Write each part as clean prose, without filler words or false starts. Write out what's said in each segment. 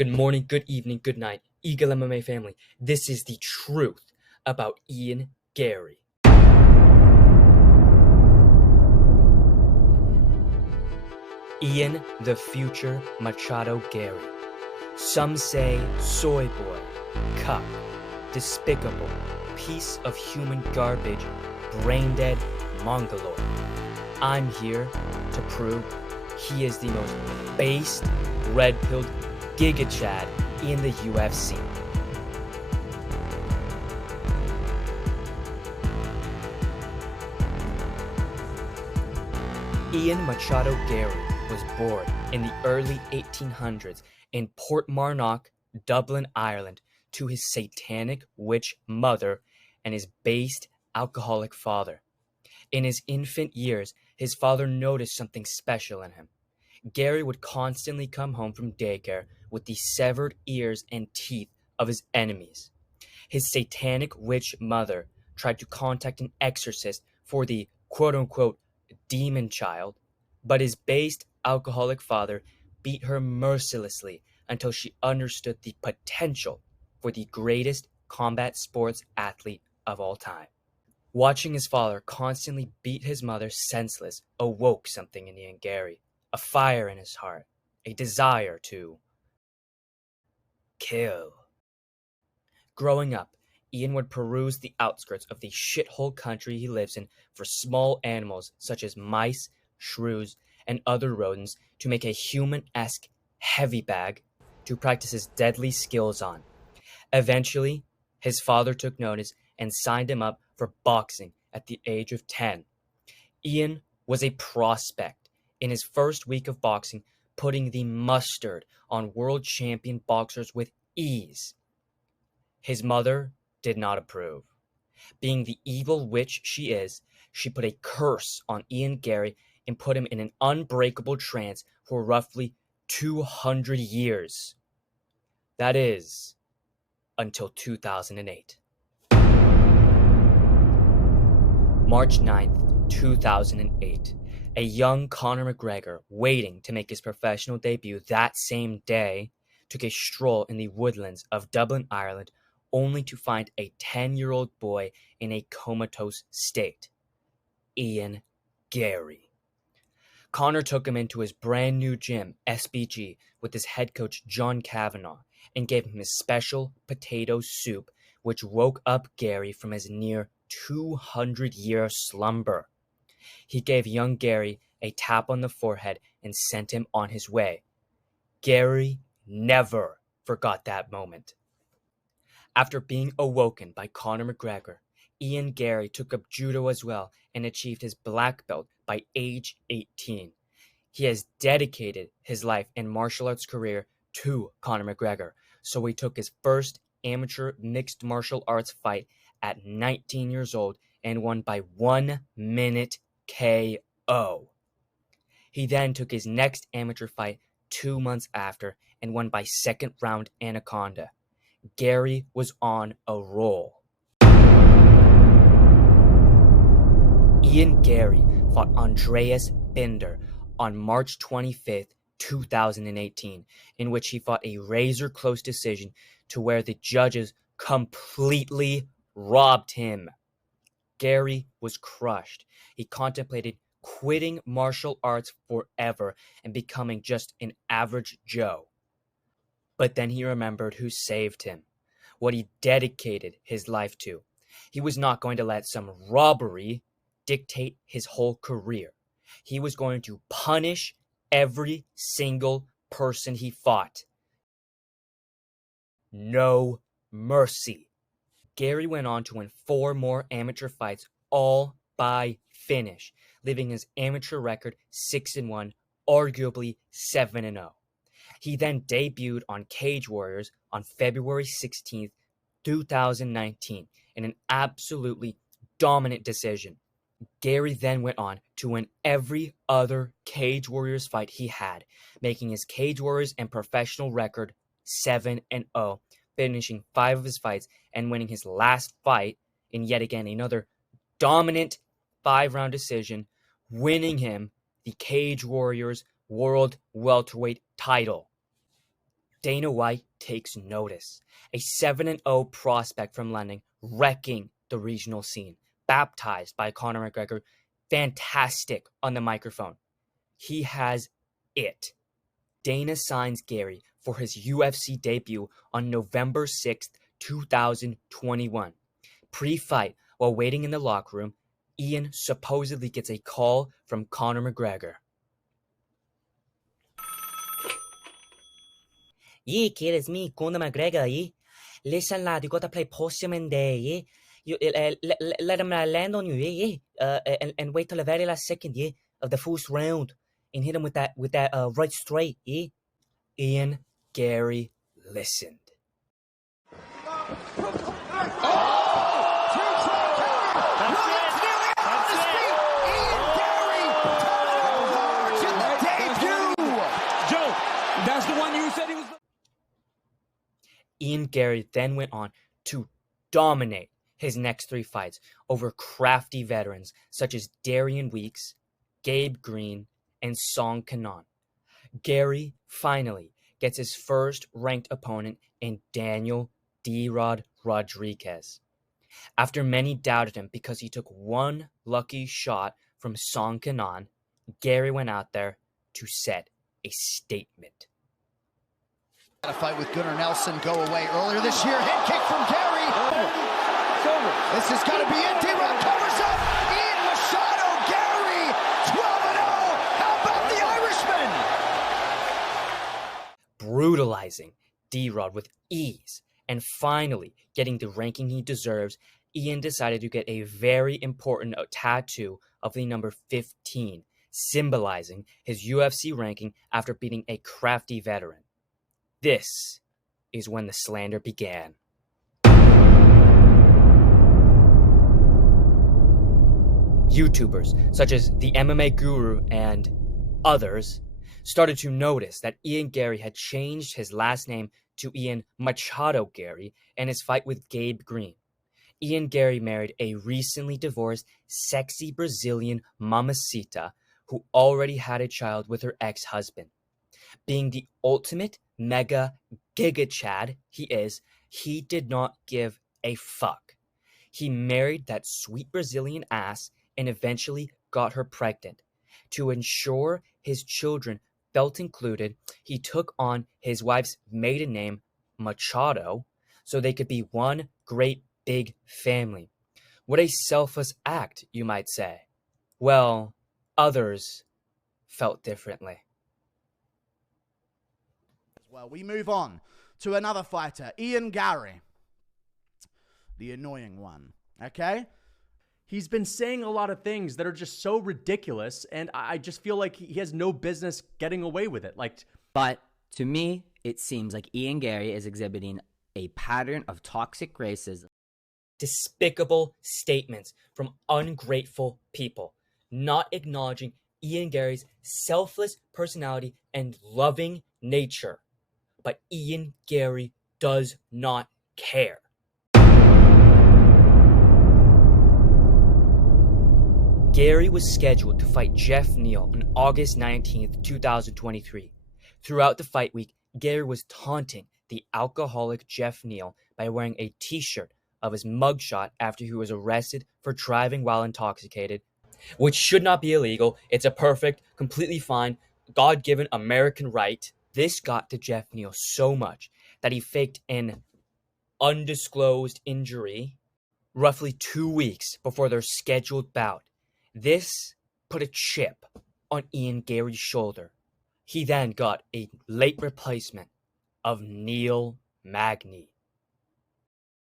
Good morning, good evening, good night, Eagle MMA family. This is the truth about Ian Garry. Ian the future Machado Garry. Some say soy boy, cuck, despicable, piece of human garbage, brain-dead mongoloid. I'm here to prove he is the most based, red-pilled gigachad in the UFC. Ian Machado Garry was born in the early 1800s in Portmarnock, Dublin, Ireland, to his satanic witch mother and his based alcoholic father. In his infant years, his father noticed something special in him. Garry would constantly come home from daycare with the severed ears and teeth of his enemies. His satanic witch mother tried to contact an exorcist for the quote-unquote demon child, but his based alcoholic father beat her mercilessly until she understood the potential for the greatest combat sports athlete of all time. Watching his father constantly beat his mother senseless awoke something in Ian Garry, a fire in his heart, a desire to kill. Growing up, Ian would peruse the outskirts of the shithole country he lives in for small animals such as mice, shrews, and other rodents to make a human-esque heavy bag to practice his deadly skills on. Eventually, his father took notice and signed him up for boxing at the age of 10. Ian was a prospect in his first week of boxing, putting the mustard on world champion boxers with ease. His mother did not approve. Being the evil witch she is, she put a curse on Ian Garry and put him in an unbreakable trance for roughly 200 years. That is, until 2008. March 9th, 2008. A young Conor McGregor, waiting to make his professional debut that same day, took a stroll in the woodlands of Dublin, Ireland, only to find a 10-year-old boy in a comatose state. Ian Garry. Conor took him into his brand new gym, SBG, with his head coach John Kavanagh, and gave him his special potato soup, which woke up Garry from his near 200-year slumber. He gave young Garry a tap on the forehead and sent him on his way. Garry never forgot that moment. After being awoken by Conor McGregor, Ian Garry took up judo as well and achieved his black belt by age 18. He has dedicated his life and martial arts career to Conor McGregor, so he took his first amateur mixed martial arts fight at 19 years old and won by 1 minute KO. He then took his next amateur fight 2 months after and won by second round anaconda. Garry was on a roll. Ian Garry fought Andreas Binder on March 25th, 2018, in which he fought a razor-close decision to where the judges completely robbed him. Garry was crushed. He contemplated quitting martial arts forever and becoming just an average Joe. But then he remembered who saved him, what he dedicated his life to. He was not going to let some robbery dictate his whole career. He was going to punish every single person he fought. No mercy. Garry went on to win 4 more amateur fights, all by finish, leaving his amateur record 6-1, arguably 7-0. He then debuted on Cage Warriors on February 16th, 2019, in an absolutely dominant decision. Garry then went on to win every other Cage Warriors fight he had, making his Cage Warriors and professional record 7-0, finishing 5 of his fights and winning his last fight in yet again another dominant 5-round decision, winning him the Cage Warriors World Welterweight title. Dana White takes notice. A 7-0 prospect from London, wrecking the regional scene, baptized by Conor McGregor, fantastic on the microphone. He has it. Dana signs Garry for his UFC debut on November 6th, 2021. Pre-fight, while waiting in the locker room, Ian supposedly gets a call from Conor McGregor. Yeah, kid, it's me, Conor McGregor, yeah? Listen, lad, you gotta play possum in there, yeah? Let him land on you, yeah? And wait till the very last second, yeah? Of the first round. And hit him with that right straight, yeah? Ian Garry listened. That's the one you said he was. Ian Garry then went on to dominate his next 3 fights over crafty veterans such as Darian Weeks, Gabe Green, and Song Kanan. Garry finally gets his first ranked opponent in Daniel D-Rod Rodriguez. After many doubted him because he took one lucky shot from Song Kanan, Garry went out there to set a statement. A fight with Gunnar Nelson go away earlier this year. Head kick from Garry. This has got to be it. D-Rod covers up. Ian Machado, Garry, 12-0. How about the Irishman? Brutalizing D-Rod with ease and finally getting the ranking he deserves, Ian decided to get a very important tattoo of the number 15, symbolizing his UFC ranking after beating a crafty veteran. This is when the slander began. YouTubers such as the MMA Guru and others started to notice that Ian Garry had changed his last name to Ian Machado Garry in his fight with Gabe Green. Ian Garry married a recently divorced sexy Brazilian mamacita who already had a child with her ex-husband. Being the ultimate mega gigachad he did not give a fuck. He married that sweet Brazilian ass and eventually got her pregnant. To ensure his children felt included, he took on his wife's maiden name, Machado, so they could be one great big family. What a selfless act, you might say. Well, others felt differently. Well, we move on to another fighter, Ian Garry. The annoying one, okay? He's been saying a lot of things that are just so ridiculous, and I just feel like he has no business getting away with it. But to me, it seems like Ian Garry is exhibiting a pattern of toxic racism. Despicable statements from ungrateful people, not acknowledging Ian Garry's selfless personality and loving nature. But Ian Garry does not care. Garry was scheduled to fight Jeff Neal on August 19th, 2023. Throughout the fight week, Garry was taunting the alcoholic Jeff Neal by wearing a t-shirt of his mugshot after he was arrested for driving while intoxicated, which should not be illegal. It's a perfect, completely fine, God-given American right. This got to Jeff Neal so much that he faked an undisclosed injury roughly 2 weeks before their scheduled bout. This put a chip on Ian Garry's shoulder. He then got a late replacement of Neil Magny.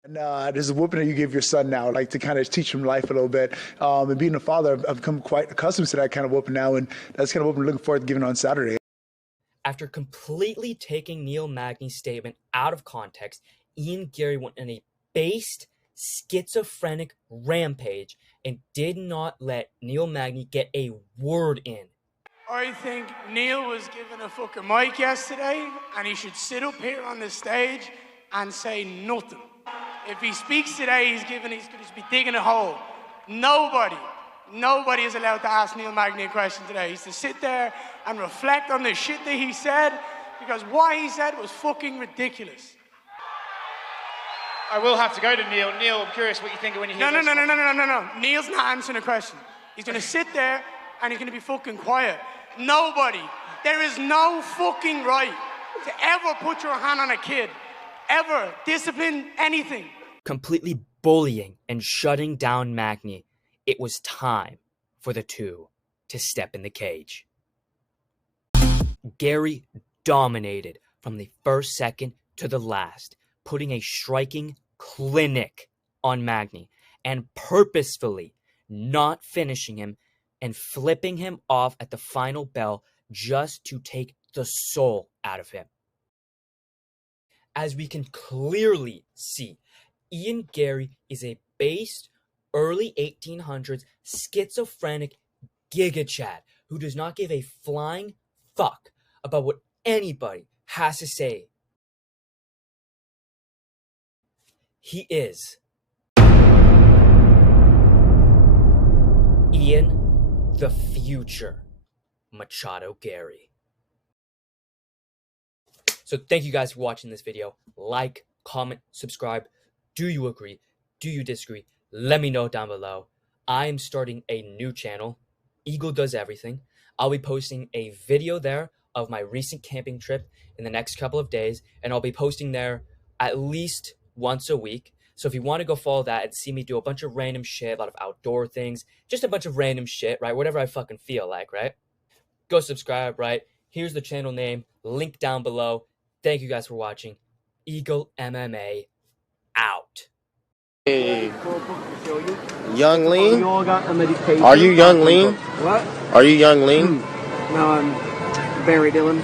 And there's a whooping that you give your son now, like to kind of teach him life a little bit. And being a father, I've become quite accustomed to that kind of whooping now, and that's kind of what I'm looking forward to giving on Saturday. After completely taking Neil Magny's statement out of context, Ian Garry went on a based, schizophrenic rampage and did not let Neil Magny get a word in. I think Neil was given a fucking mic yesterday and he should sit up here on the stage and say nothing. If he speaks today, he's going to be digging a hole. Nobody is allowed to ask Neil Magny a question today. He's to sit there and reflect on the shit that he said because what he said was fucking ridiculous. I will have to go to Neil. Neil, I'm curious what you think when you hear this. No. Neil's not answering the question. He's going to sit there and he's going to be fucking quiet. Nobody, there is no fucking right to ever put your hand on a kid. Ever. Discipline, anything. Completely bullying and shutting down Magny, it was time for the two to step in the cage. Garry dominated from the first second to the last, putting a striking clinic on Magny and purposefully not finishing him and flipping him off at the final bell just to take the soul out of him. As we can clearly see, Ian Garry is a based early 1800s schizophrenic gigachad who does not give a flying fuck about what anybody has to say. He is Ian the Future Machado Garry. So thank you guys for watching this video. Like, comment, subscribe. Do you agree? Do you disagree? Let me know down below. I am starting a new channel, Eagle Does Everything. I'll be posting a video there of my recent camping trip in the next couple of days, and I'll be posting there at least once a week. So if you want to go follow that and see me do a bunch of random shit, a lot of outdoor things, just a bunch of random shit, right? Whatever I fucking feel like, right? Go subscribe, right? Here's the channel name, link down below. Thank you guys for watching. Eagle MMA out. Hey. Young Lean? Are you Young Lean? What? Are you Young Lean? No, I'm Barry Dillon.